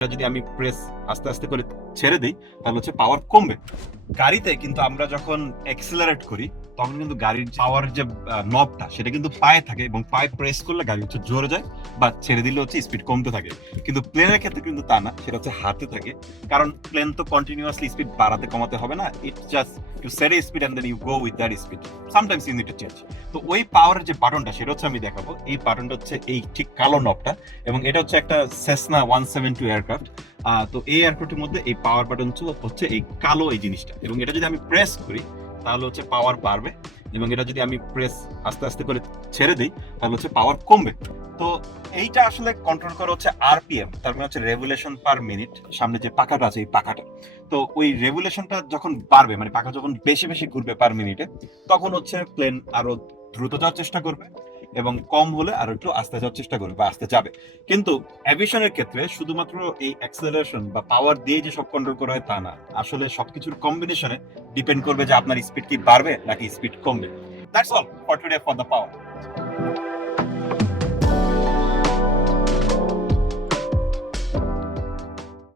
যদি আমি প্রেস আস্তে আস্তে করে ছেড়ে দিই, তাহলে হচ্ছে পাওয়ার কমবে। গাড়িতে কিন্তু আমরা যখন এক্সেলারেট করি, তখন কিন্তু গাড়ির পাওয়ার যে নবটা সেটা কিন্তু পায়ে থাকে এবং পায়ে প্রেস করলে গাড়ি হচ্ছে জোরে যায় বা ছেড়ে দিলে হচ্ছে স্পিড কমতে থাকে। কিন্তু প্লেনের ক্ষেত্রে কিন্তু তা না, সেটা হচ্ছে হাতে থাকে। কারণ প্লেন তো কন্টিনিউয়াসলি স্পিড বাড়াতে কমাতে হবে না it just you set a speed and then you go with that speed sometimes you need to change তো ওই পাওয়ারের যে বাটনটা সেটা হচ্ছে আমি দেখাবো। এই বাটনটা হচ্ছে এই ঠিক কালো নবটা এবং এটা হচ্ছে একটা Cessna one seven two aircraft তো এই এয়ারক্রাফটের মধ্যে এই পাওয়ার বাটন হচ্ছে এই কালো এই জিনিসটা। এবং এটা যদি আমি প্রেস করি, তাহলে হচ্ছে পাওয়ার বাড়বে। এবং এটা যদি আমি প্রেস আস্তে আস্তে করে ছেড়ে দিই, তাহলে হচ্ছে পাওয়ার কমবে। তো এইটা আসলে কন্ট্রোল করা হচ্ছে আরপিএম তার মানে হচ্ছে রেভুলেশন পার মিনিট সামনে যে পাখাটা আছে এই পাখাটা। তো ওই রেভুলেশনটা যখন বাড়বে মানে পাখা যখন বেশি বেশি ঘুরবে পার মিনিটে তখন হচ্ছে প্লেন আরও দ্রুত যাওয়ার চেষ্টা করবে। এবং কম হলে আরও একটু আস্তে যাওয়ার চেষ্টা করবে বা আস্তে যাবে। কিন্তু অ্যাভিয়েশনের ক্ষেত্রে শুধুমাত্র এই অ্যাক্সেলারেশন বা পাওয়ার দিয়ে যে সব কন্ট্রোল করা হয় তা না। আসলে সবকিছুর কম্বিনেশনে ডিপেন্ড করবে যে আপনার স্পিড কি বাড়বে নাকি স্পিড কমবে। That's all for today for the power